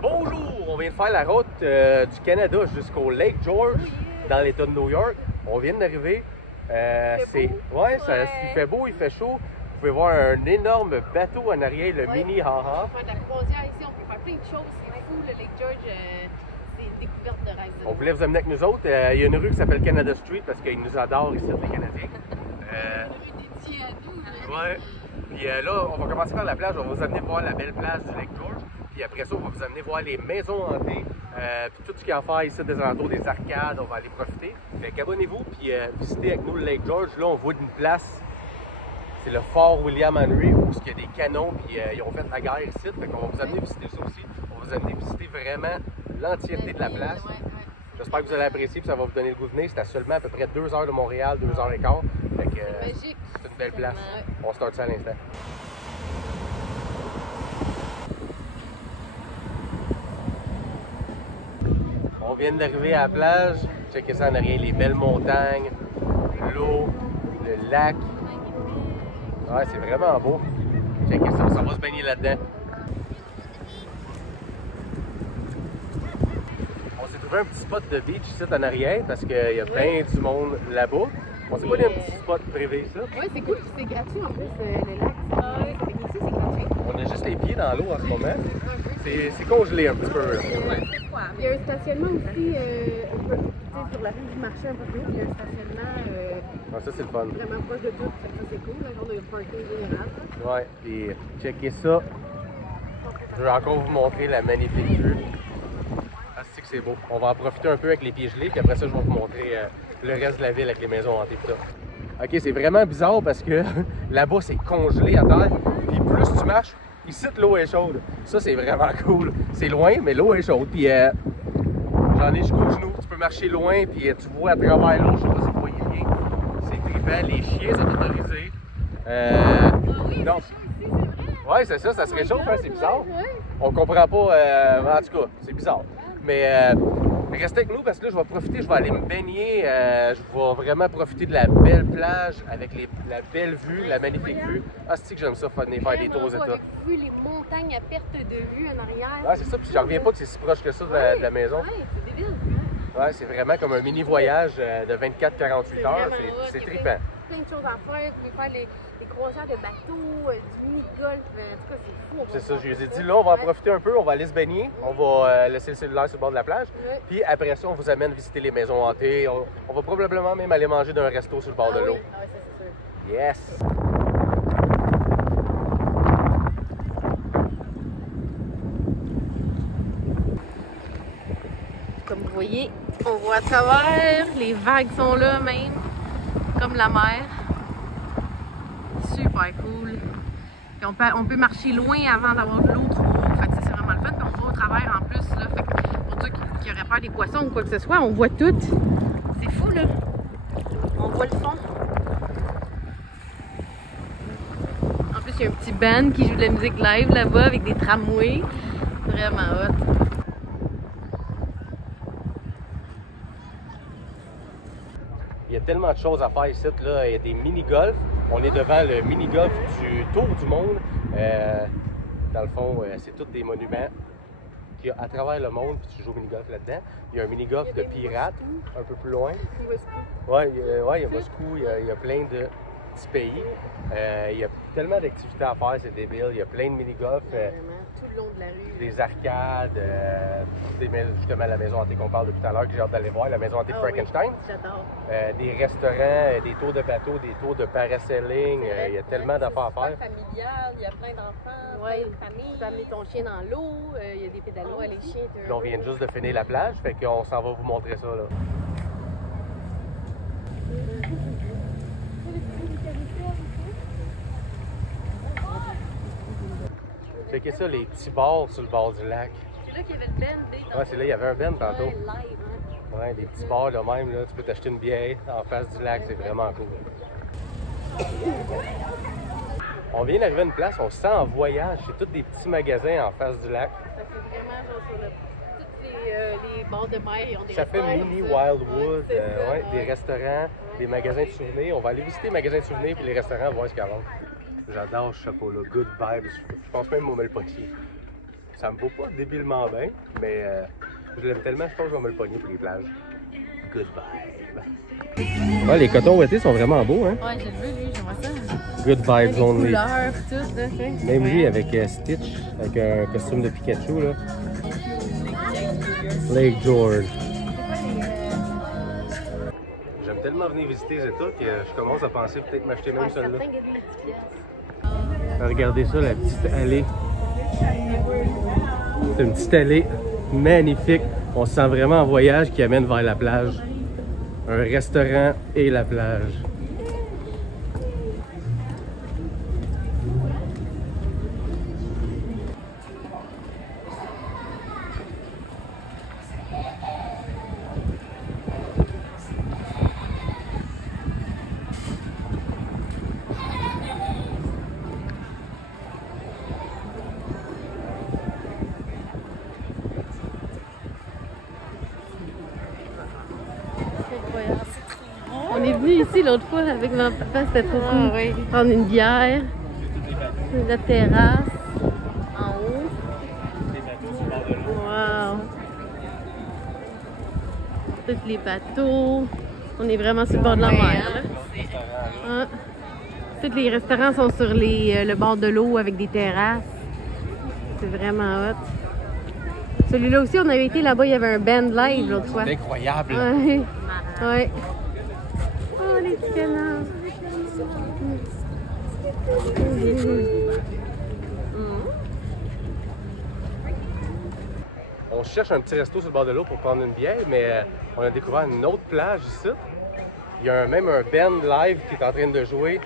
Bonjour! On vient de faire la route du Canada jusqu'au Lake George, dans l'État de New York. On vient d'arriver. Il fait beau, il fait chaud. Vous pouvez voir un énorme bateau en arrière, le Mini Haha. On peut faire de la croisière ici, on peut faire plein de choses. C'est fou, le Lake George, c'est une découverte de rêve. On voulait vous amener avec nous autres. Il y a une rue qui s'appelle Canada Street parce qu'ils nous adorent ici, les Canadiens. Une rue dédiée à nous. Ouais. Puis là, on va commencer par la plage. On va vous amener voir la belle plage du Lake George. Puis après ça, on va vous amener voir les maisons hantées. Puis tout ce qu'il y a à faire ici, des alentours, des arcades. On va aller profiter. Fait qu'abonnez-vous, puis visitez avec nous le Lake George. Là, on voit d'une place. C'est le fort William Henry où il y a des canons, puis ils ont fait la guerre ici. Fait qu'on va vous amener visiter ça aussi. On va vous amener visiter vraiment l'entièreté de la place. J'espère que vous allez apprécier, puis ça va vous donner le goût de venir. C'est à seulement à peu près 2 heures de Montréal, 2 heures et quart. Fait que c'est une belle place. On start ça à l'instant. On vient d'arriver à la plage. Checkez ça en arrière, les belles montagnes, l'eau, le lac. Ouais, c'est vraiment beau. Checkez ça, ça va se baigner là-dedans. On s'est trouvé un petit spot de beach ici en arrière parce qu'il y a plein du monde là-bas. On s'est pas dit un petit spot privé, ça. Oui, c'est cool, c'est gratuit en plus, le lac. Ici, c'est gratuit. On a juste les pieds dans l'eau en ce moment. C'est congelé un petit peu. Il y a un stationnement aussi, sur la rue du marché un peu plus haut, il y a un stationnement Ça, c'est le fun. vraiment proche de tout, ça c'est cool, là, on a un parking général. Ouais, puis checkez ça. Je vais encore vous montrer la magnifique vue. Ah, c'est que c'est beau. On va en profiter un peu avec les pieds gelés, puis après ça, je vais vous montrer le reste de la ville avec les maisons hantées et tout. Ok, c'est vraiment bizarre parce que là-bas, c'est congelé à terre, puis plus tu marches, ici, l'eau est chaude. Ça, c'est vraiment cool. C'est loin, mais l'eau est chaude, puis j'en ai jusqu'au genou. Tu peux marcher loin, puis tu vois à travers l'eau, je sais pas si vous voyez bien. C'est trippant, les chiens sont autorisés. Non. Ouais, c'est ça, ça se réchauffe, hein, c'est bizarre. On comprend pas, en tout cas, c'est bizarre. Mais restez avec nous parce que là, je vais profiter, je vais aller me baigner. Je vais vraiment profiter de la belle plage avec la belle vue, la magnifique vue. Ah, c'est que j'aime ça, venir faire des tours aux États. Avec vue, les montagnes à perte de vue en arrière. Ouais, c'est ça, puis j'en reviens pas que c'est si proche que ça de la maison. Ouais, c'est débile. Ouais, c'est vraiment comme un mini voyage de 24-48 heures. C'est trippant. Plein de choses à faire. Vous pouvez faire les croisières de bateaux, du mini-golf. En tout cas, c'est fou. C'est ça, je les ai dit, là, on va en profiter un peu, on va aller se baigner, on va laisser le cellulaire sur le bord de la plage. Puis après ça, on vous amène visiter les maisons hantées. On va probablement même aller manger d'un resto sur le bord de l'eau. Ah oui, ça c'est sûr. Yes! Comme vous voyez, on voit à travers, les vagues sont là même, comme la mer. Super cool. Puis on peut marcher loin avant d'avoir de l'eau trop haut, fait que ça c'est vraiment le fun. Puis on voit au travers en plus, là, fait que pour ceux qui auraient peur des poissons ou quoi que ce soit, on voit tout. C'est fou là, on voit le fond. En plus il y a un petit band qui joue de la musique live là-bas avec des tramways, vraiment hot. Il y a tellement de choses à faire ici, là. Il y a des mini-golf. On est devant le mini-golf du Tour du Monde. Dans le fond, c'est tous des monuments qu'il y a à travers le monde, puis tu joues au mini-golf là-dedans. Il y a un mini-golf de pirates, un peu plus loin. Ouais, il y a Moscou, il y a plein de petits pays. Il y a tellement d'activités à faire, c'est débile. Il y a plein de mini-golf. Tout le long de la rue. Des arcades, justement la maison hantée qu'on parle depuis tout à l'heure, que j'ai hâte d'aller voir, la maison hantée de Frankenstein. Oui, j'adore. Des restaurants, des tours de bateau, des tours de parasailing, il y a tellement d'affaires à faire. Familial, il y a plein d'enfants, Ouais, plein de familles. tu peux amener ton chien dans l'eau, il y a des pédalos. Ouais, les chiens. Puis là, on vient juste de finir la plage, fait qu'on s'en va vous montrer ça là. Checkez ça, les petits bars sur le bord du lac. C'est là qu'il y avait le band. Ouais, c'est là, il y avait un ben tantôt. Live, hein. Ouais, des petits bars là même, là, tu peux t'acheter une bière en face du lac, c'est vraiment cool. On vient d'arriver à une place, on se sent en voyage, c'est tous des petits magasins en face du lac. Ça fait vraiment genre sur le... Toutes les bords de mer, ils ont des Ça fait restaurants mini comme ça. Wildwood, Ouais, c'est ça, ouais, des restaurants, des magasins de souvenirs. On va aller visiter les magasins de souvenirs puis les restaurants, voir ce qu'il y a à vendre. J'adore ce chapeau-là, good vibes. Je pense même qu'on me le potier. Ça me vaut pas débilement bien, mais je l'aime tellement, je pense qu'on va me le pogner pour les plages. Good vibe. Ouais, les cotons ouettés sont vraiment beaux, hein? Ouais, j'ai le vu, lui, j'aimerais ça. Good vibes only. Les couleurs, tout, là, fait. Même lui avec Stitch, avec un costume de Pikachu, là. Lake George. J'aime tellement venir visiter les États que je commence à penser peut-être m'acheter même celle-là. Regardez ça, la petite allée. C'est une petite allée magnifique. On se sent vraiment en voyage qui amène vers la plage. Un restaurant et la plage. On est venu ici l'autre fois avec mon papa, c'était trop cool. Oui. Prendre une bière, la terrasse, en haut. Wow! Tous les bateaux. On est vraiment sur le bord de la mer. Là. Tous les restaurants sont sur le bord de l'eau avec des terrasses. C'est vraiment hot. Celui-là aussi, on avait été là-bas, il y avait un band live l'autre fois. C'est incroyable! Ouais. Ouais. Oh, les petits canards! On cherche un petit resto sur le bord de l'eau pour prendre une bière, mais on a découvert une autre plage ici. Il y a même un band live qui est en train de jouer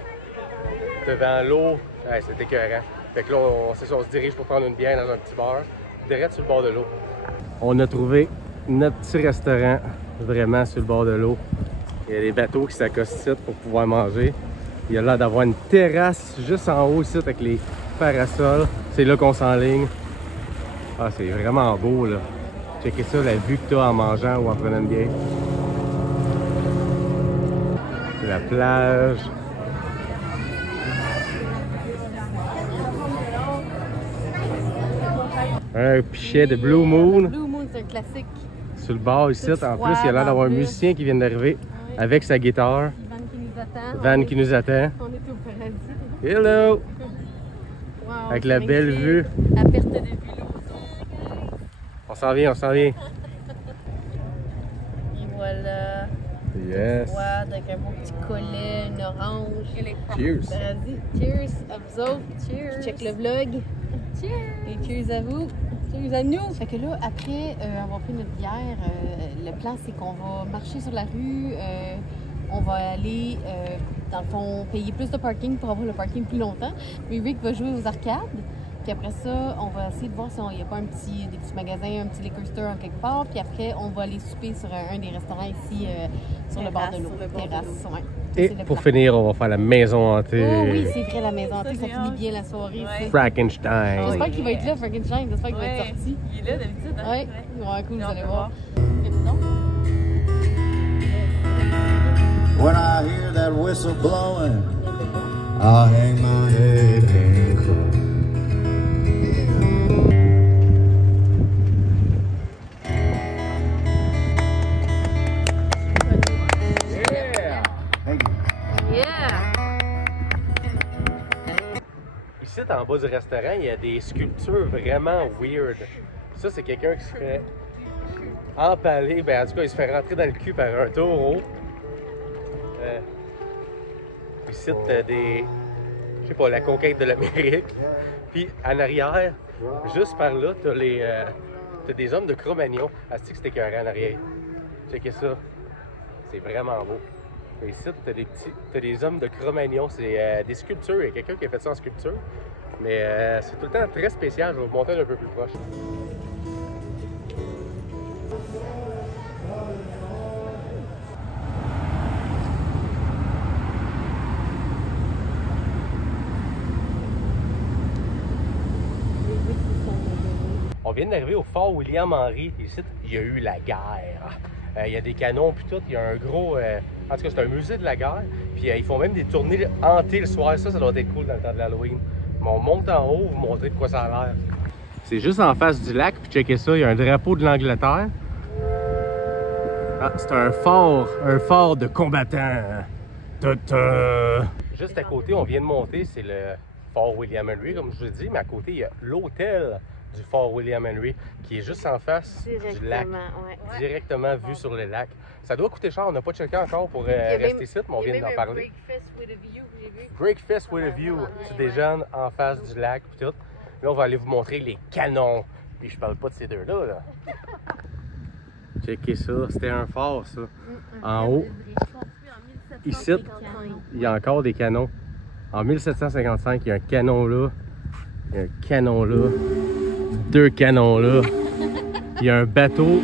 devant l'eau. Ouais, c'est écœurant. Fait que là, on se dirige pour prendre une bière dans un petit bar, direct sur le bord de l'eau. On a trouvé notre petit restaurant vraiment sur le bord de l'eau. Il y a des bateaux qui s'accostent ici pour pouvoir manger. Il y a l'air d'avoir une terrasse juste en haut ici avec les parasols. C'est là qu'on s'enligne. Ah, c'est vraiment beau là. Checkez ça, la vue que tu as en mangeant ou en prenant une bière. La plage. Un pichet de Blue Moon. Blue Moon, c'est un classique. Sur le bord ici, en plus, il y a l'air d'avoir un musicien qui vient d'arriver avec sa guitare. Van qui nous attend. Van qui nous attend. On est au paradis. Hello! Wow, Avec la belle vue. À perte de vue. On s'en vient, on s'en vient. Et voilà. Yes. Wow, avec un beau petit collet, une orange. Cheers. Paradis. Cheers à vous autres. Cheers. Check le vlog. Cheers. Et cheers à vous. Cheers à nous. Fait que là, après avoir pris notre bière, le plan c'est qu'on va marcher sur la rue. On va aller, dans le fond, payer plus de parking pour avoir le parking plus longtemps. Puis Rick va jouer aux arcades. Puis après ça, on va essayer de voir s'il n'y a pas des petits magasins, un petit liquor store en quelque part. Puis après, on va aller souper sur un des restaurants ici, sur le bord de l'eau. Terrasse, ouais. Et pour finir, on va faire la maison hantée. Oh oui, c'est vrai, la maison hantée, ça finit bien la soirée. Frankenstein. J'espère qu'il va être là, Frankenstein. J'espère qu'il va être sorti. Il est là d'habitude. Hein? Ouais, cool, vous allez voir. When I hear that whistle blowing, I'll hang my head and cry. Yeah! Thank you. Yeah! Ici, en bas du restaurant, il y a des sculptures vraiment weird. Ça, c'est quelqu'un qui se fait empaler. Ben, en tout cas, il se fait rentrer dans le cul par un taureau. Ici, t'as des... Je sais pas, la conquête de l'Amérique. Puis, en arrière, juste par là, t'as des hommes de Cro-Magnon. Asti que c'était écœurant en arrière. Checkez ça. C'est vraiment beau. Et ici, t'as des hommes de Cro-Magnon. C'est des sculptures. Il y a quelqu'un qui a fait ça en sculpture. Mais c'est tout le temps très spécial. Je vais vous montrer un peu plus proche. On vient d'arriver au fort William Henry. Ici, il y a eu la guerre. Il y a des canons puis tout. Il y a un gros... en tout cas, c'est un musée de la guerre. Puis ils font même des tournées hantées le soir. Ça doit être cool dans le temps de l'Halloween. Mais on monte en haut, vous montrer de quoi ça a l'air. C'est juste en face du lac, puis checkez ça, il y a un drapeau de l'Angleterre. Ah, c'est un fort de combattants. Juste à côté, on vient de monter, c'est le Fort William Henry, comme je vous l'ai dit, mais à côté, il y a l'hôtel du Fort William Henry, qui est juste en face du lac, directement vu sur le lac. Ça doit coûter cher, on n'a pas checké encore pour rester ici, mais on vient d'en parler. Breakfast with a view, tu déjeunes en face du lac, puis tout. Là, on va aller vous montrer les canons. Puis je parle pas de ces deux-là, là. Checkez ça, c'était un fort, ça. En haut, ici, il y a encore des canons. En 1755, il y a un canon là, il y a un canon là, 2 canons là. Il y a un bateau,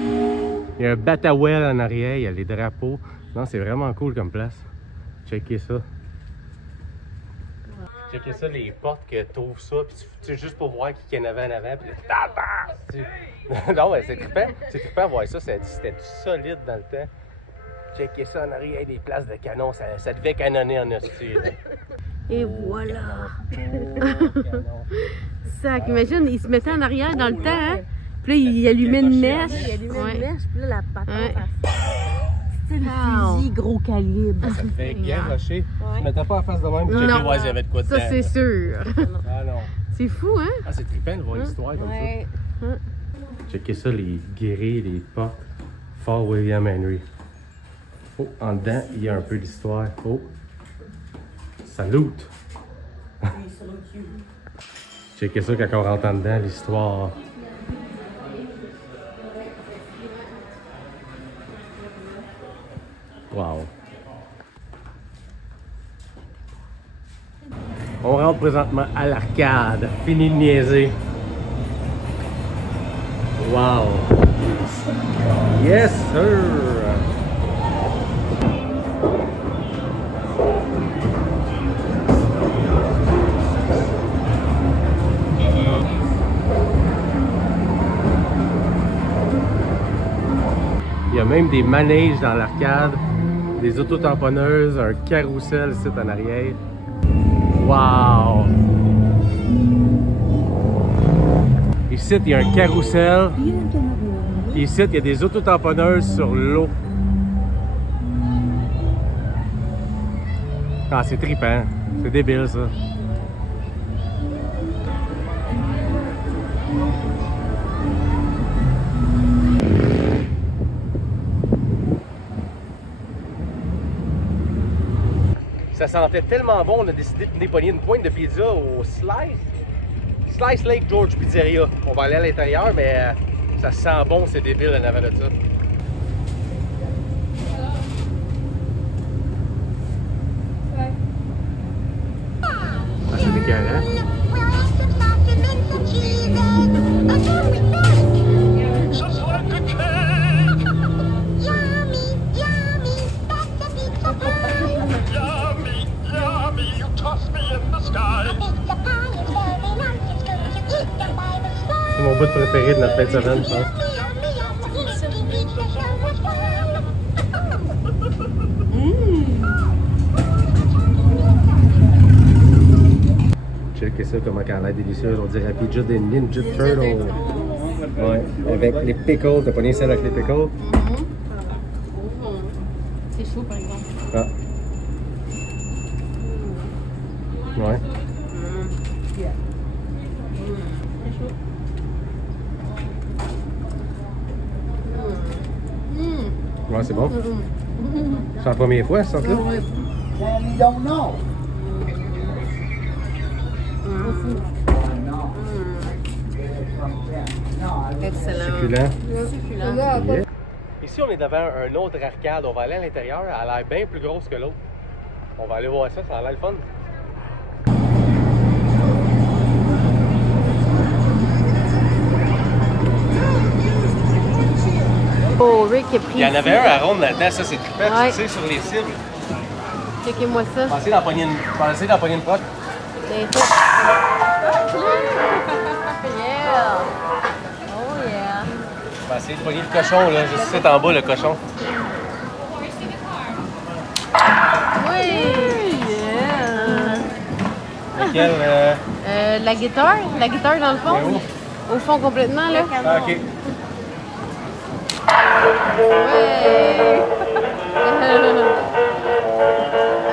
il y a un batawell en arrière, il y a les drapeaux. Non, c'est vraiment cool comme place. Checkez ça. Checkez ça, les portes que tu ouvres ça, puis tu sais, juste pour voir qui y en avait en avant, puis non, mais c'est trippant à voir ça, c'était du solide dans le temps. Checkez ça en arrière, des places de canon, ça devait canonner en hostie. Et voilà! Sac, imagine, il se mettait en arrière dans le temps, hein? Puis là, il allumait une mèche. Il allumait une mèche, puis là, la patente, c'est le fusil gros calibre. Ça fait garrocher. Tu mettais pas en face de même, puis checker voir s'il y avait de quoi dedans. Ça, c'est sûr. Ah non. C'est fou, hein? Ah, c'est trippant de voir l'histoire comme ça. Checkez ça, les guéris, les portes. Fort William Henry. Oh, en dedans, il y a un peu d'histoire. Oh. Salute! Checkez ça quand on rentre en dedans, l'histoire. Wow! On rentre présentement à l'arcade. Fini de niaiser. Wow! Yes, sir! Il y a même des manèges dans l'arcade, des autotamponneuses, un carrousel ici en arrière. Wow! Ici, il y a un carrousel. Ici, il y a des autotamponneuses sur l'eau. Ah, c'est trippant. C'est débile, ça. Ça sentait tellement bon, on a décidé de venir pogner une pointe de pizza au Slice Lake George Pizzeria. On va aller à l'intérieur, mais ça sent bon, c'est débile en avant de ça. Ah, c'est décalé. C'est mon bout préféré de notre fin de semaine, je pense. Checkez ça, comment elle a l'air délicieuse. On dirait pizza des Ninja Turtles. Ouais, avec les pickles. T'as pas ni celle avec les pickles? C'est chaud, par exemple. Ah. Ouais. Ouais, c'est bon. C'est la première fois, ça, là? Excellent. Succulent. Succulent. Ici, on est devant un autre arcade. On va aller à l'intérieur. Elle a l'air bien plus grosse que l'autre. On va aller voir ça. Ça a l'air le fun. Oh, Rick est pris. Il y en avait un à ronde là-dedans. Ça, c'est trippant. Ouais. Tu sais, sur les cibles. Checkez-moi ça. Pensez d'en pogner une proche. Yeah. Oh yeah. On va essayer de pogner le cochon, là. Juste ici en bas, le cochon. Oui! Yeah! Lequel? La guitare dans le fond. Au fond complètement, là. Ah, ok. Ouais!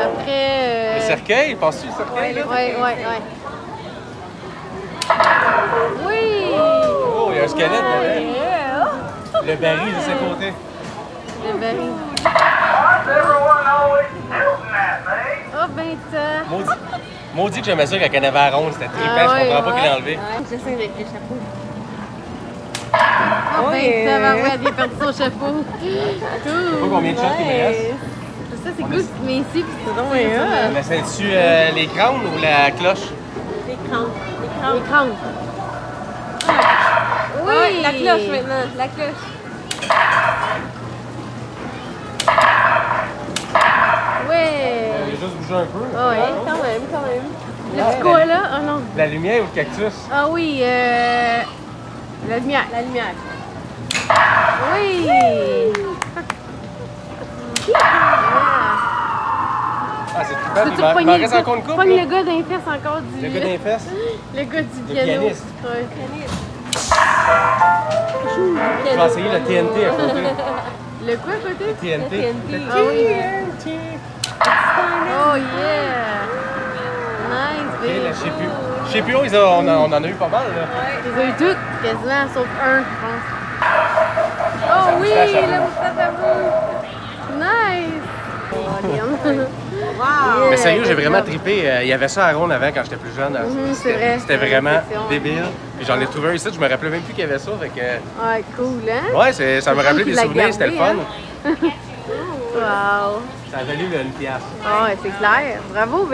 Après... Le cercueil, penses-tu le cercueil, là? Ouais. Oui! Oh, il y a un squelette dedans. Yeah. Le baril de ses côtés. Le baril. Oh, ben, t'as... Maudit que j'aimais ça quand elle avait la ronde, c'était trippant, je comprends pas qu'il l'a enlevé. J'essaie avec le chapeau. Oh, ben, ça va, ouais, il a perdu son chapeau. Je sais pas combien de shots il me reste. Ça, c'est cool, mais ici, puis c'est donc On essaie-tu les crânes ou la cloche? Les crânes. Les crânes. Oui! La cloche maintenant, la cloche. Ouais! Il a juste bougé un peu. Ah ouais, Quand même. le petit koala, oh non. La lumière ou le cactus? Ah oui, la lumière. La lumière. Oui! Ah, c'est trippant. Peux-tu Il m'en pogner reste encore une couple, pogne là? le gars d'un fesses encore du... Le gars des fesses? Le gars du Le piano. pianiste. Ouais. Je vais essayer le TNT à côté. Le quoi à côté? TNT. TNT. Ah oui. Oh yeah! Nice, Ok, baby. là, je sais plus où on en a eu pas mal, là. Ils ont eu toutes, quasiment, sauf un, je pense. Oh oui, le moustache à vous! Nice! Oh, Liam. Wow! Mais sérieux, j'ai vraiment trippé. Il y avait ça à Ronde avant quand j'étais plus jeune. C'est vrai. C'était vraiment C'est débile. Puis j'en ai trouvé un ici, je me rappelais même plus qu'il y avait ça. Fait que... Ouais, cool, hein? Ouais, ça me rappelait des l'a souvenirs, c'était le fun. gardé, Wow! Ça a valu une pièce. Ah ouais, c'est clair. Bravo, B.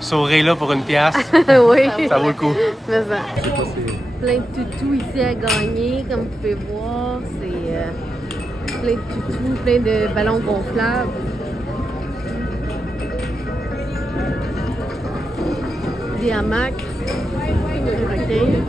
Saurer là pour une pièce, Oui. ça vaut le coup. Mais ça. Plein de toutous ici à gagner, comme vous pouvez voir. C'est plein de toutous, plein de ballons gonflables. Des hamacs. Des requins.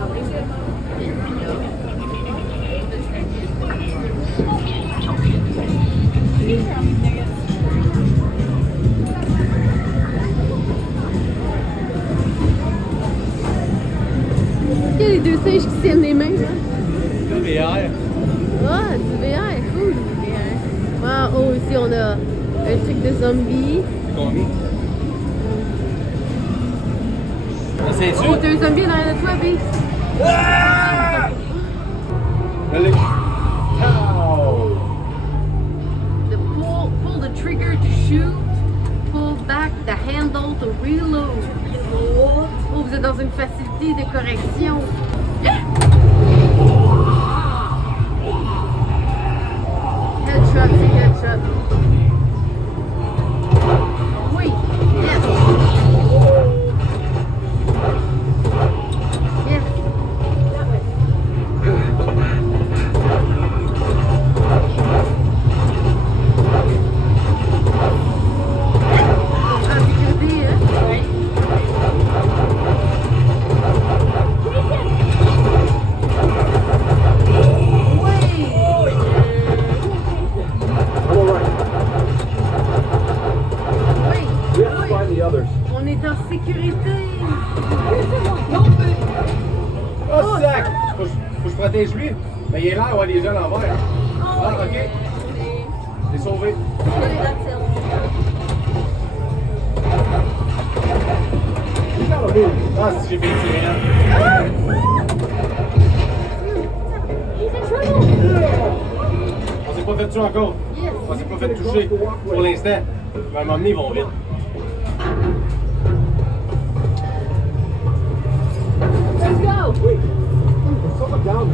Il y a les deux singes qui tiennent les mains. Le VR. Ah, du VR, cool. Ah, oh, ici on a un truc de zombie. C'est combien? C'est-tu? Oh, t'as un zombie dans la toi, B. Ah! Allez. Oh! The pull the trigger to shoot. Pull back the handle to reload. Oh, vous êtes dans une facilité de correction. Headshot, c'est headshot. Oui, yes. Yes. En sécurité, hein? On est en sécurité. Oh, sac! Faut que je protège lui. Mais il est là, ouais, les gens à l'envers. Ah, ok. T'es sauvé. Ah, si j'ai fait tirer là. On s'est pas fait tuer encore. On s'est pas fait toucher pour l'instant. Mais à un moment donné, ils vont vite. Let's go. Oui. Come down.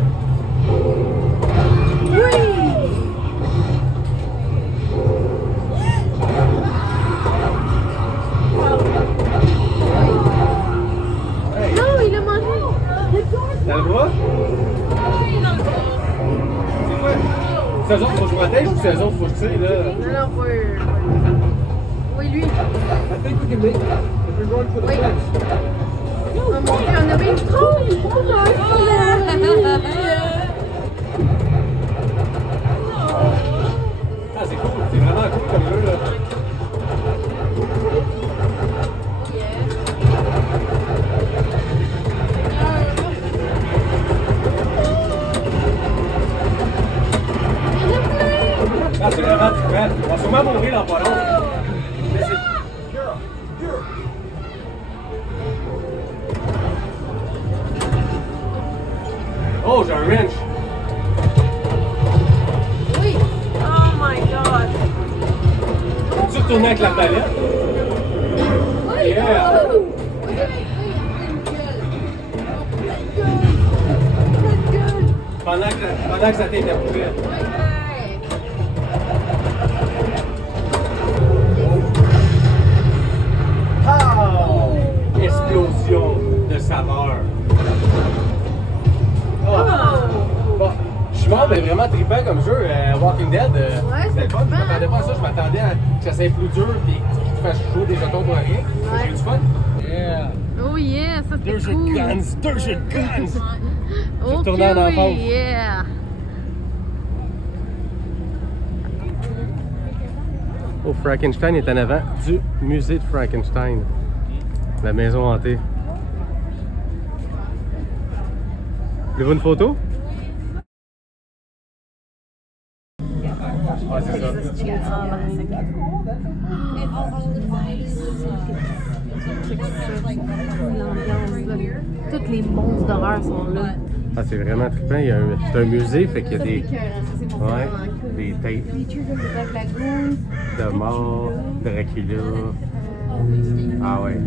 Non, il a mangé. T'as le droit? C'est quoi? C'est eux autres faut que je protège ou c'est eux autres faut que je tire là? Non, faut... Oui, lui. I think we can make it. If we run for the fence. Oh mon Dieu, on a bien trop. Ah, c'est cool. C'est vraiment cool comme jeu là. Ah, c'est vraiment trippant. On va sûrement mourir dans pas long. Mais c'est... Oh, j'ai un wrench. Oui. Oh my god. Tu retournes avec la palette? Oui. Yeah. Oh. Pendant que ça t'interprète. Oh! Explosion de saveur. Oh. Bon, je suis mort, mais vraiment trippant comme jeu. Walking Dead, c'était le fun. Je m'attendais pas à ça. Je m'attendais à que ça soit plus dur et qu'il te fasse chaud des jetons pour rien. J'ai eu du fun. Yeah. Oh yeah, ça c'était Deux jeux cool. de guns, deux jeux de guns. Ok, retourné en enfance. oui, yeah. Oh, Frankenstein est en avant du musée de Frankenstein. La maison hantée. Voulez-vous une photo? Ouais, c'est ça. Tous les monstres d'horreur sont là. Ah, c'est vraiment trippant. C'est un musée, fait qu'il y a des, ouais, des têtes de mort, de Dracula. Ah ouais.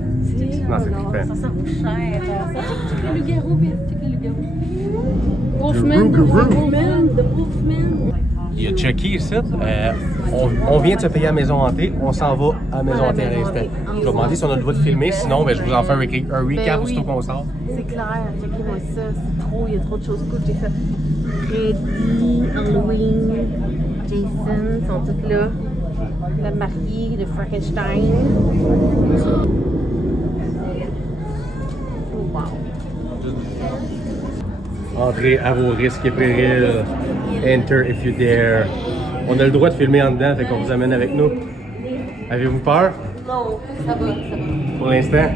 Non, c'est trippant. Ça sent au cher. Check le loup-garou, bien. Check le loup-garou. Wolfman. Wolfman. The Wolfman. Il y a Chucky ici. On vient de se payer à la maison hantée. On s'en va à la maison hantée à l'instant. Je vais demander si on a le droit de filmer. Sinon, ben, je vous en fais un recap aussitôt qu'on sort. C'est clair, checkez-moi ça, c'est trop, il y a trop de choses cool, check ça. Freddy, Halloween, Jason sont tous là. La mariée de Frankenstein. Oh, wow. Entrez à vos risques et périls. Enter if you dare. On a le droit de filmer en dedans, fait qu'on vous amène avec nous. Avez-vous peur? Non, ça va, ça va. Pour l'instant?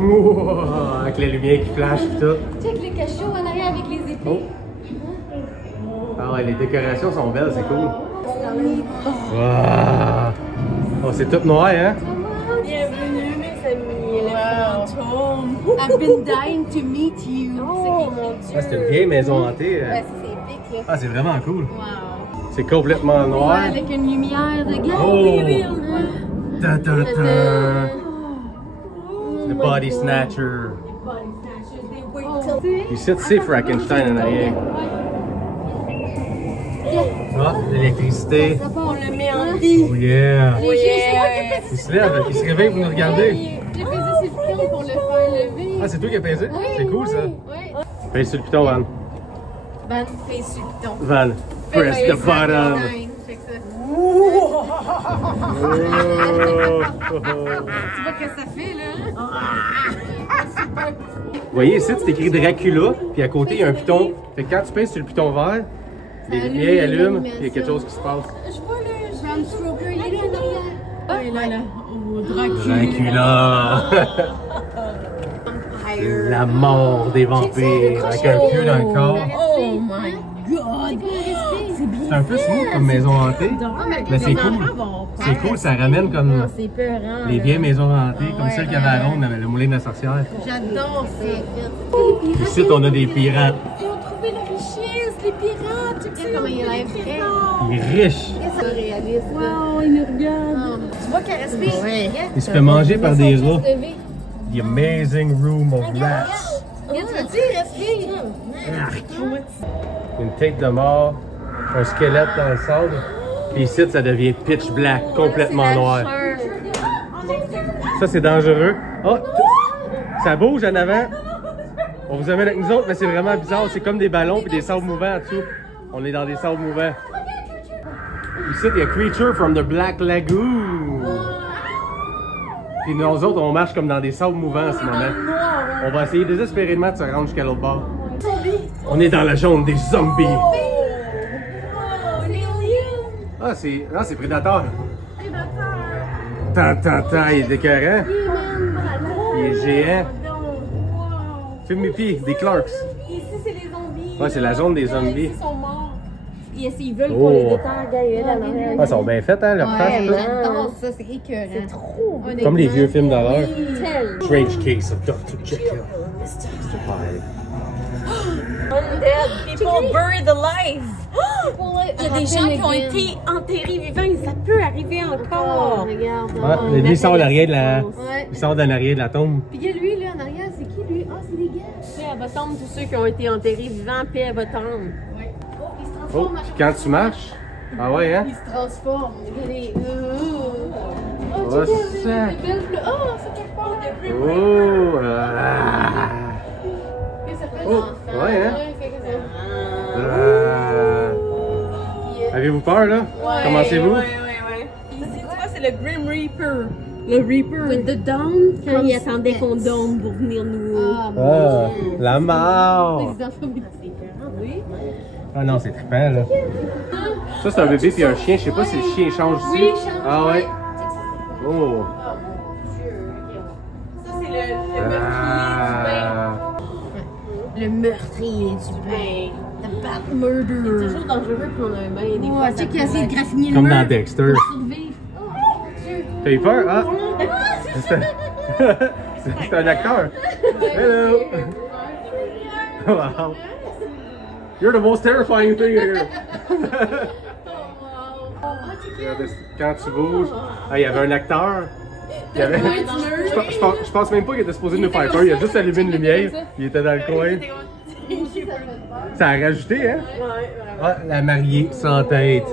Ouah, avec la lumière qui flash et tout. Check le cachot en arrière avec les épées. Oh. Ah ouais, les décorations sont belles, c'est cool. Wow. Oh, c'est tout noir, hein? Bienvenue, mes amis. Le fantôme. I've been dying to meet you. Oh mon dieu. Ah, c'est une vieille maison hantée. Ouais, c'est épique, là. Ah, c'est vraiment cool. Wow. C'est complètement noir. Ouais, avec une lumière de gars. Oh. Oui, oui, on le voit. Ta ta ta. The Body Snatcher. Ici, c'est Frankenstein en arrière. Ah, l'électricité. On le met en vie. Oh yeah. Oh yeah. Il se lève, il se réveille pour nous regarder. J'ai pesé sur le piton pour le faire lever. Ah, c'est toi qui as pesé? Oui, C'est cool ça. Oui. Pèse sur le piton, Van. Van, pèse sur le piton. Van, press the button. Check ça. Oh. Tu vois ce que ça fait, là? Vous voyez ici, c'est écrit Dracula, puis à côté, il y a un piton. Fait que quand tu pèses sur le piton vert, les lumières allument, puis il y a quelque chose qui se passe. Je vois le Bram Stoker, il est là en arrière. Oui, là. Oh, Dracula. Dracula! La mort des vampires, avec un pieu dans le corps. Oh my god! C'est un peu smooth comme maison hantée, mais c'est cool. C'est cool, ça ramène comme C'est peurant. les vieilles maisons hantées, comme celle qu'il y avait à Ronde, le moulin de la sorcière. J'adore ça. Ici, on a des pirates. Ils ont trouvé la richesse, les pirates. Tu sais comment il a l'air vrai. Il est riche. C'est réaliste. Wow, il nous regarde. Tu vois qu'elle respire? Oui. Il se fait manger par des rats. Levé. The Amazing Room of Rats. Regarde, tu veux dire, respire? Arc. Une tête de mort, un squelette dans le sable. Puis ici, ça devient pitch black, complètement noir. Ça, c'est dangereux. Oh, ça bouge en avant. On vous amène avec nous autres, mais c'est vraiment bizarre. C'est comme des ballons et des sables mouvants en dessous. On est dans des sables mouvants. Ici, il y a Creature from the Black Lagoon. Puis nous autres, on marche comme dans des sables mouvants en ce moment. On va essayer désespérément de se rendre jusqu'à l'autre bord. On est dans la zone des zombies. Ah, c'est Predator. Tant, il est écœurant. Il est géant. Filme mes pieds, des Clarks. Ici, c'est les zombies. Ouais, c'est la zone des zombies. Ils sont morts. Ils veulent qu'on les détaille, elle, en arrière. Ah, ils sont bien faits, hein, leurs faces. tout. J'adore ça, c'est écœurant. C'est trop beau. Comme les vieux films d'horreur. Tellement. Strange Case of Dr. Jekyll. Mr. Hyde. Undead people buried alive. Il y a des gens qui ont été enterrés vivants, ça peut arriver encore. Regarde. Ouais, lui, il sort de l'arrière de la... Ouais. Il sort de l'arrière de la tombe. Puis il y a lui, là, en arrière, c'est qui lui? Ah, c'est des gars. Puis elle va tomber tous ceux qui ont été enterrés vivants, puis elle va tomber. Ouais. Oh, il se Oh, transforme. puis quand tu marches... Ah ouais, hein? Il se transforme. Regardez. Oh, Oh, check ça. les belles bleues. Oh, c'est quelque part de bleu. Oh! Et ça fait Oh, l'enfant. ouais, hein? Ouais, quelque chose. Avez-vous peur, là? Commencez-vous? Ouais. Ici, tu vois, c'est le Grim Reaper. Le Reaper. With the dawn, quand il attendait qu'on dorme pour venir nous. Ah, Ah, mon Dieu. la mort! Les enfants, c'est épeurant, oui. Ah non, c'est trippant, là. Ça, c'est un bébé puis un chien. Je sais pas si le chien change aussi. Oui, change. Ah ouais? Oh! Oh, mon Dieu. Ok. Ça, c'est le Ah. Le meurtrier du bain. The bad C'est murderer. toujours dangereux pour un bain. Des fois, Ouais, ça tu sais qu'il peut a essayé de être- graffiner le Comme mur dans Dexter. pour survivre. Oh, mon Dieu. T'as eu peur? Ah! C'est un acteur. Hello! Wow! You're the most terrifying thing here! Regardez, quand tu bouges, ah, il y avait un acteur. Il y avait... je pense même pas qu'il était supposé nous faire peur. Il a juste allumé une lumière. Il était dans le coin. Ça a rajouté, hein? Ah, la mariée sans tête.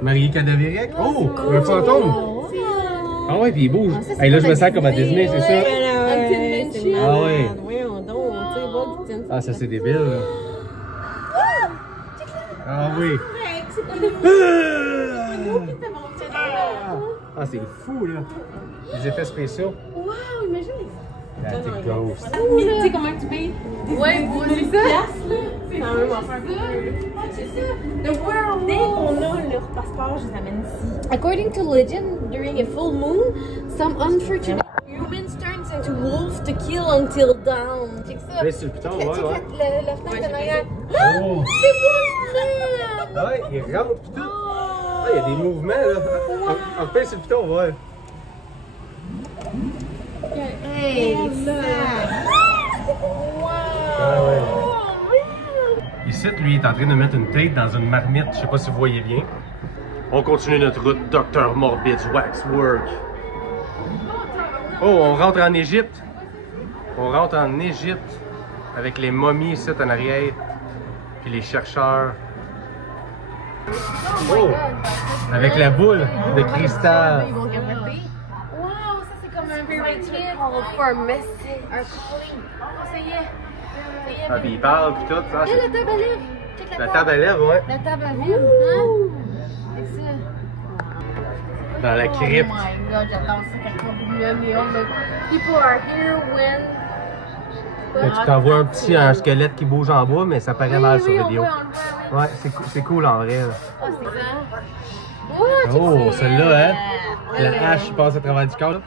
Mariée cadavérique. Oh! Un fantôme! Ah ouais, puis il bouge. Hey, là, je me sens comme à Disney, c'est ça? Ah ouais. Voyons donc, tu sais, va qu'il tienne ça. Ah, ça c'est débile. Là. Ah oui. Ah, c'est fou, là. Les effets spéciaux. Wow, imagine les. La petite ghost. Tu sais comment tu payes? Ouais, c'est ça. C'est quand même affaire. Dès qu'on a leur passeport, je les amène ici. According to legend, during a full moon, some unfortunate humans turns into wolves to kill until dawn. Check ça. Mais c'est le piton, ouais, ouais. Check la fenêtre en arrière. Oh! C'est Ouais, il rentre pis tout. Ah, il y a des mouvements, là. En fait, c'est le piton, ouais. Hey, Ah ouais. Ici, lui, il est en train de mettre une tête dans une marmite. Je sais pas si vous voyez bien. On continue notre route Dr. Morbid's Waxwork. Oh, on rentre en Égypte. On rentre en Égypte avec les momies ici en arrière. Puis les chercheurs. Oh! Avec la boule de cristal. Ils vont capoter. Wow, ça c'est comme un spirit call for message. Un calling. Oh, ça y est. Ah, puis il parle, puis tout. Ça, Et la table à lèvres. Check la table à lèvres, ouais. La table à lèvres. Hein? C'est ça. Dans la crypte. Oh my god, j'adore ça quand on dit le people are here when. Là, tu t'envoies un squelette qui bouge en bas, mais ça paraît mal sur vidéo. On le voit, Ouais, c'est cool en vrai. Là. Oh, c'est ça. Oh, celle-là, hein? La hache passe à travers du corps.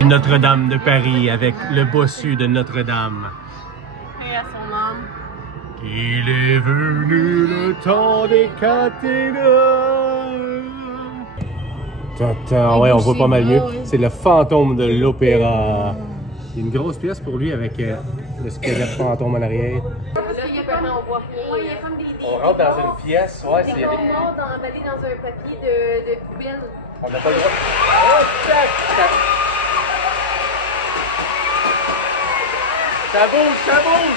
Mon Notre-Dame de Paris avec le bossu de Notre-Dame. Et à son âme. Il est venu le temps des cathédrales. Ouais, on voit pas mal mieux. C'est le fantôme de l'opéra. Il y a une grosse pièce pour lui avec le squelette fantôme en arrière. On rentre dans une pièce, ouais, c'est... Des corps morts emballés dans un papier de poubelle. On n'a pas le droit. Oh, tac, tac. Ça bouge, ça bouge!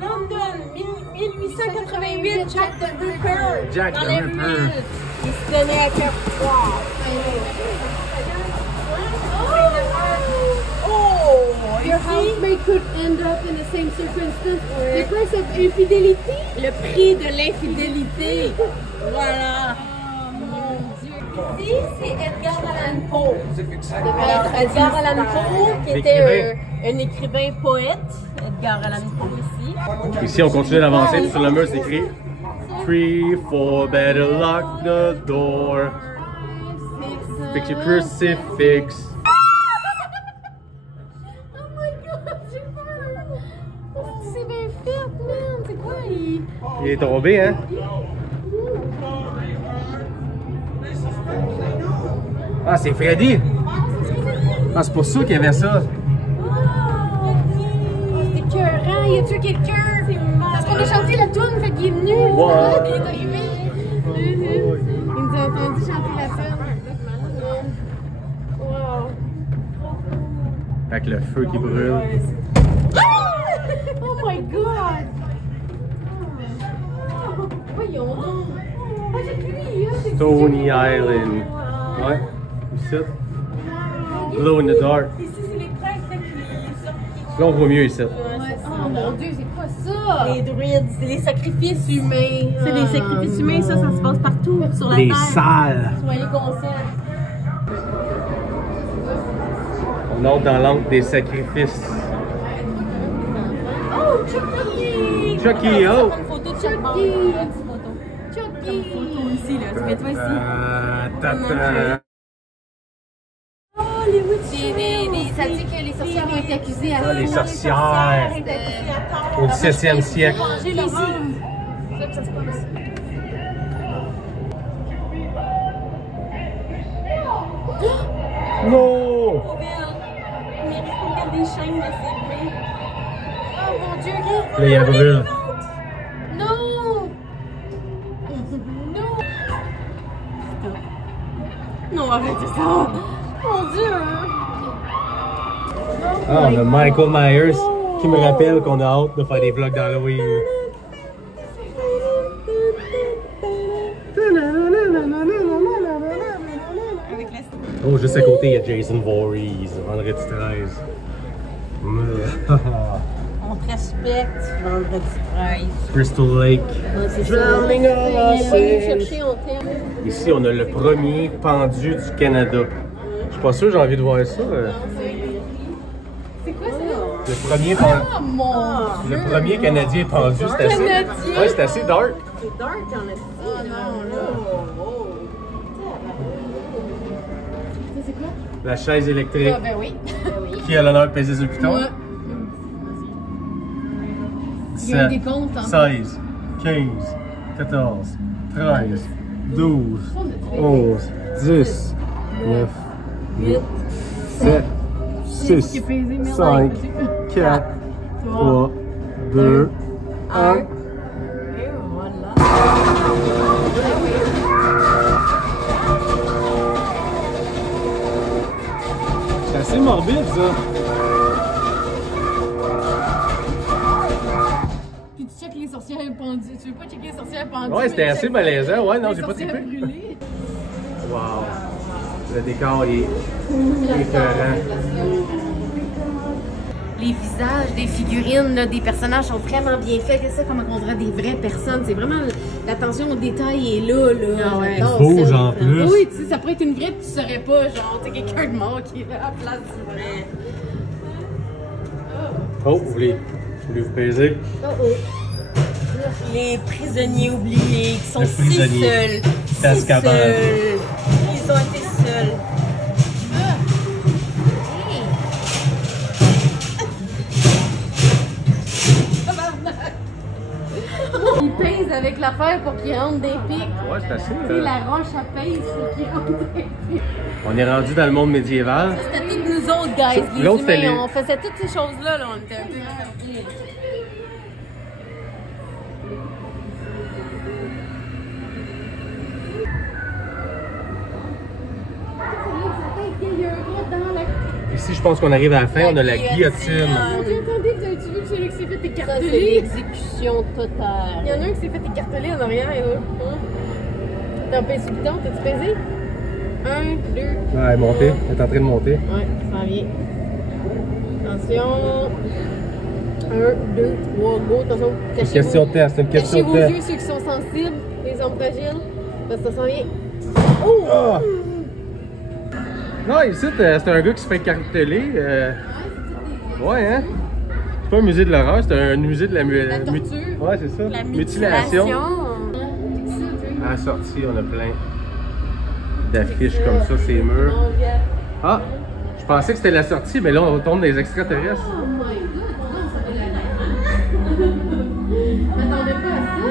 London, 1888, Jack the Ripper. Jack Dans the les Ripper. ruines. Il se donnait à cœur froid. Oh! Your housemate could end up in the same circumstance. The price of infidelity. Le prix de l'infidélité. Voilà. Ici, c'est Edgar Allan Poe. Alors, Edgar Allan Poe, qui était un écrivain poète. Edgar Allan Poe ici. Ici, on continue d'avancer, puis sur le mur, c'est écrit 3, 4, better lock the door. Fix your crucifix. Oh my god, j'ai peur! C'est bien fait, man! C'est quoi? Il est tombé, hein? Ah, c'est Freddy! Ah, c'est pour ça qu'il y avait ça. C'est écœurant, y a-tu quelqu'un? Parce qu'on a chanté la toune, fait qu'il est venu. Wow. Il est arrivé. Il nous a entendu chanter la toune. Wow. Avec le feu qui brûle. Oh my god! Voyons donc. Ah, j'ai plus c'est Stony Island. Ouais, ici. Glow in the dark. Ici, c'est les prêtres qui sortent. Là, on voit mieux ici. Oh mon dieu, c'est quoi ça? Les druides, c'est les sacrifices humains. C'est des sacrifices humains, ça se passe partout sur la Les terre. salles. Soyez conscients. On entre dans l'angle des sacrifices. Oh, Chucky! Chucky, oh! Une photo de Chucky! Chucky! Une photo ici, là. Tu mets-toi ici. Tata. Oh, les witches! Ça dit que les sorcières ont été accusées à Les sorcières. Au 17e siècle. J'ai les ici. C'est là que ça se passe. Non! Mais regarde des chaînes de ses mains. Oh mon dieu, Là, il y a brûle. non! Non! Non, arrêtez ça! Mon dieu! Ah, on a Michael Myers qui me rappelle qu'on a hâte de faire des vlogs d'Halloween. Oh, juste à côté, il y a Jason Voorhees, vendredi 13. On te respecte, vendredi 13. Crystal Lake. Drowning all our nous sins. chercher, on t'aime. Ici, on a le premier pendu du Canada. Je suis pas sûr, j'ai envie de voir ça. C'est quoi ça? Le premier pendu. Oh mon dieu! Le premier Canadien pendu, c'est assez. Canadien? Ouais, c'est assez dark. C'est dark en effet. Oh non, là. C'est quoi? La chaise électrique Ah ben oui. qui a l'honneur de peser sur le piton. Ouais. Il y a un décompte en 16, 15, 14, 13, 12, 11, 10, 9, 8, 7, 6, 5, 4, 3, 2, 1. Et voilà. C'est assez morbide ça. Puis tu checkes les sorcières pendues. Tu veux pas checker les sorcières pendues? Ouais, c'était assez malaisant. Ouais, non, les j'ai pas sorcières trippé. brûlées. Wow. Le décor est épeurant. Les visages des figurines, là, des personnages sont vraiment bien faits. C'est ça, comme on dirait des vraies personnes. C'est vraiment l'attention au détail est là. Ah ouais. J'adore Bouge ça. en plus. Oui, tu sais, ça pourrait être une vraie, puis tu saurais pas, genre, tu sais, quelqu'un de mort qui est là à la place du vrai. Oh, vous voulez vous baiser? Les prisonniers oubliés qui sont Le si prisonnier. seuls. Si D'Azkaban. seuls. Ils ont été seuls. Ils pèsent avec l'affaire pour qu'ils rentrent des pics. Ouais, c'est assez. Tu sais, la roche, elle pèse pour qu'ils rentrent des pics. On est rendu dans le monde médiéval. C'était toutes nous autres, guys. Les L'autre, c'était humains, les- on faisait toutes ces choses-là, là, on était un peu emmerdés. Ici, je pense qu'on arrive à la fin. On a la guillotine. Attendez, vous avez-tu vu celui qui s'est fait écarteler? C'est l'exécution totale. Il y en a un qui s'est fait écarteler en arrière, là. T'as pèsé sur le bouton, t'as-tu pesé? 1, 2. Ouais, monter. Elle est en train de monter. Ouais, ça vient. Attention. 1, 2, 3, go. Attention. C'est une question de temps. C'est une Cachez question vos de temps. yeux, ceux qui sont sensibles, les hommes fragiles. Parce que ça s'en vient. Oh! Ah! Non, ici, c'est un gars qui se fait écarteler. Ouais, hein? C'est pas un musée de l'horreur, c'est un musée de la torture. Ouais, c'est ça. La Mutilation. mutilation. À la sortie, on a plein d'affiches comme ça, ces murs. Ah! Je pensais que c'était la sortie, mais là, on retourne des extraterrestres. Oh my god! Non, ça fait la Je m'attendais pas à ça!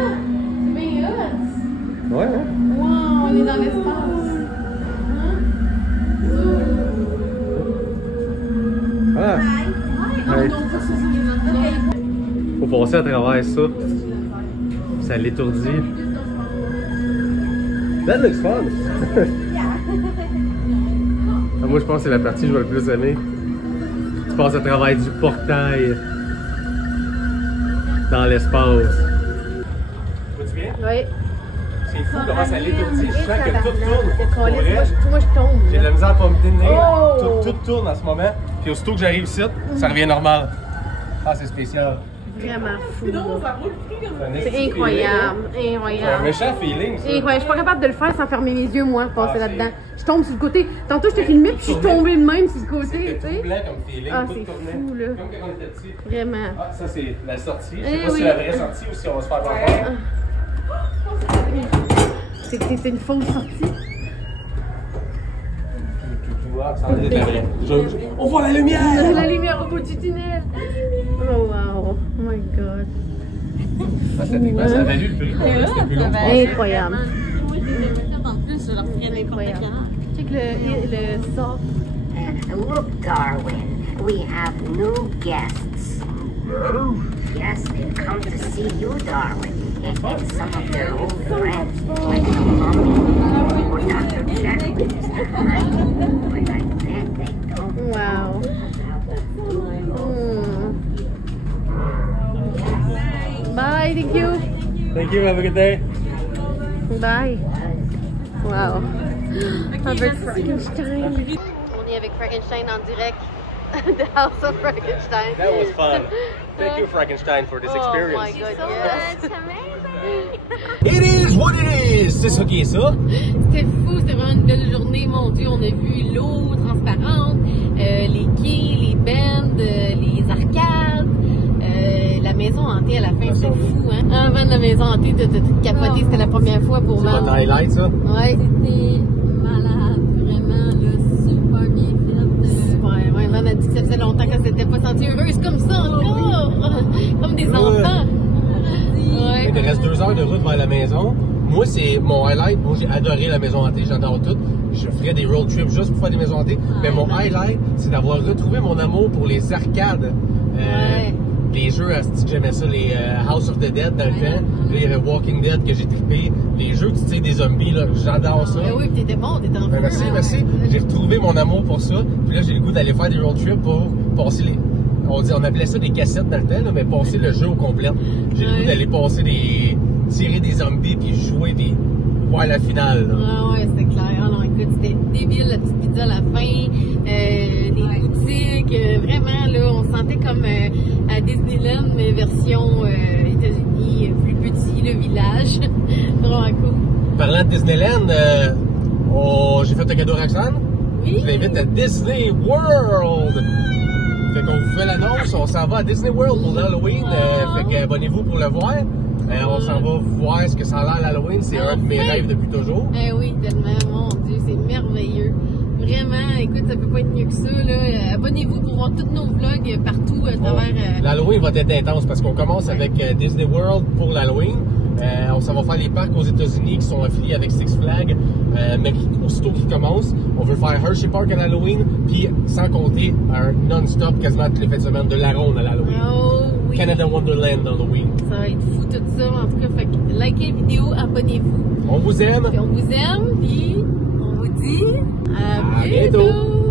C'est bien hot! Ouais, ouais. Wow, on est dans l'espace! Ah! Ouais. Faut passer à travers ça. Ça l'étourdit. That looks fun! Moi, je pense que c'est la partie que je vais le plus aimer. Tu passes à travers du portail dans l'espace. Vas-tu bien? Oui. C'est fou comment ça l'étourdit. Je sens que tout tourne. Moi, je tombe. J'ai de la misère à pas me tenir. Oh! Tout tourne en ce moment. Puis aussitôt que j'arrive ici, ça revient normal. Ah, c'est spécial. Vraiment fou. C'est C'est incroyable. C'est un Incroyable. méchant feeling, ça. Incroyable. Je suis pas capable de le faire sans fermer mes yeux, moi, passer là-dedans. Je tombe sur le côté. Tantôt, je te filmais, puis je suis tombée de même sur le côté, C'était tu sais. troublant comme feeling. Ah, tout c'est tournait. fou, là. Comme quand on était petit. Vraiment. Ah, ça, c'est la sortie. Je Eh sais pas si oui. c'est la vraie sortie ou si on va se faire voir. C'est une fausse sortie. Ça va être la vraie. On voit la lumière! La lumière au bout du tunnel. Oh wow. Oh my god. Ah, ça a valu le prix. C'était plus long, je pense. Incroyable. En plus, je leur ferais n'importe Incroyable. quand. Check le sort. Look, Darwin, we have new guests. Yes, they've come to see you, Darwin, and some of their old friends, like the mummy or Dr. Jekyll and Mr. Hyde. But I bet they don't. Wow. Bye, thank you. Thank you, have a good day. Bye. Wow. Avec Frankenstein. On est avec Frankenstein en direct. The House of Frankenstein. That was fun. Thank you, Frankenstein, for this experience. Oh my god, yes. It's amazing. It is what it is! C'est ça qui est ça. C'était fou, c'était vraiment une belle journée, mon Dieu. On a vu l'eau transparente, les quais, les bands, les arcades, la maison hantée à la fin, c'était fou, hein. Avant de la maison hantée, de capoter, c'était la première fois pour moi. C'est votre highlight, ça? Ouais. C'était malade, vraiment, là, super bien fait. Super, ouais, on a dit que ça faisait longtemps qu'elle s'était pas sentie heureuse comme ça encore. Comme des enfants. Ouais. Il te reste 2 heures de route vers la maison. Moi, c'est mon highlight. Moi, j'ai adoré la maison hantée. J'adore tout. Je ferais des road trips juste pour faire des maisons hantées. Mais mon highlight, c'est d'avoir retrouvé mon amour pour les arcades. Ouais. Les jeux, j'aimais ça, les House of the Dead dans le temps. Là, il y avait Walking Dead que j'ai trippé. Les jeux, tu sais, des zombies, là, j'adore ça. Ben oui, puis t'étais bon, t'étais en Ben, merci, feu, hein. merci. J'ai retrouvé mon amour pour ça. Puis là, j'ai le goût d'aller faire des road trips pour passer les... On appelait ça des cassettes dans le temps, là, mais passer le jeu au complet. J'ai le goût d'aller passer des... tirer des zombies puis jouer des... voir la finale. Là. Ah ouais, c'était clair. Ah non, écoute, c'était débile, la petite pizza à la fin, des boutiques, vraiment, là, on se sentait comme à Disneyland, mais version États-Unis, plus petit, le village. Vraiment cool. Parlant de Disneyland, j'ai fait un cadeau à Roxane. Oui. Je l'invite à Disney World. Fait qu'on vous fait l'annonce, on s'en va à Disney World pour l'Halloween. Fait que abonnez-vous pour le voir. On s'en va voir ce que ça a l'air l'Halloween. C'est un de mes rêves depuis toujours. Eh oui, tellement, mon Dieu, c'est merveilleux. Vraiment, écoute, ça peut pas être mieux que ça, là. Abonnez-vous pour voir tous nos vlogs partout à travers... L'Halloween va être intense parce qu'on commence avec Disney World pour l'Halloween. On s'en va faire les parcs aux États-Unis qui sont affiliés avec Six Flags. Mais aussitôt qu'ils commencent, on veut faire Hershey Park à l'Halloween, puis sans compter un non-stop quasiment toutes les fêtes de semaine de la ronde à l'Halloween. Oh oui. Canada Wonderland d'Halloween. Ça va être fou tout ça, en tout cas, fait que likez la vidéo, abonnez-vous. On vous aime. Puis on vous aime, puis on vous dit à À bientôt. bientôt.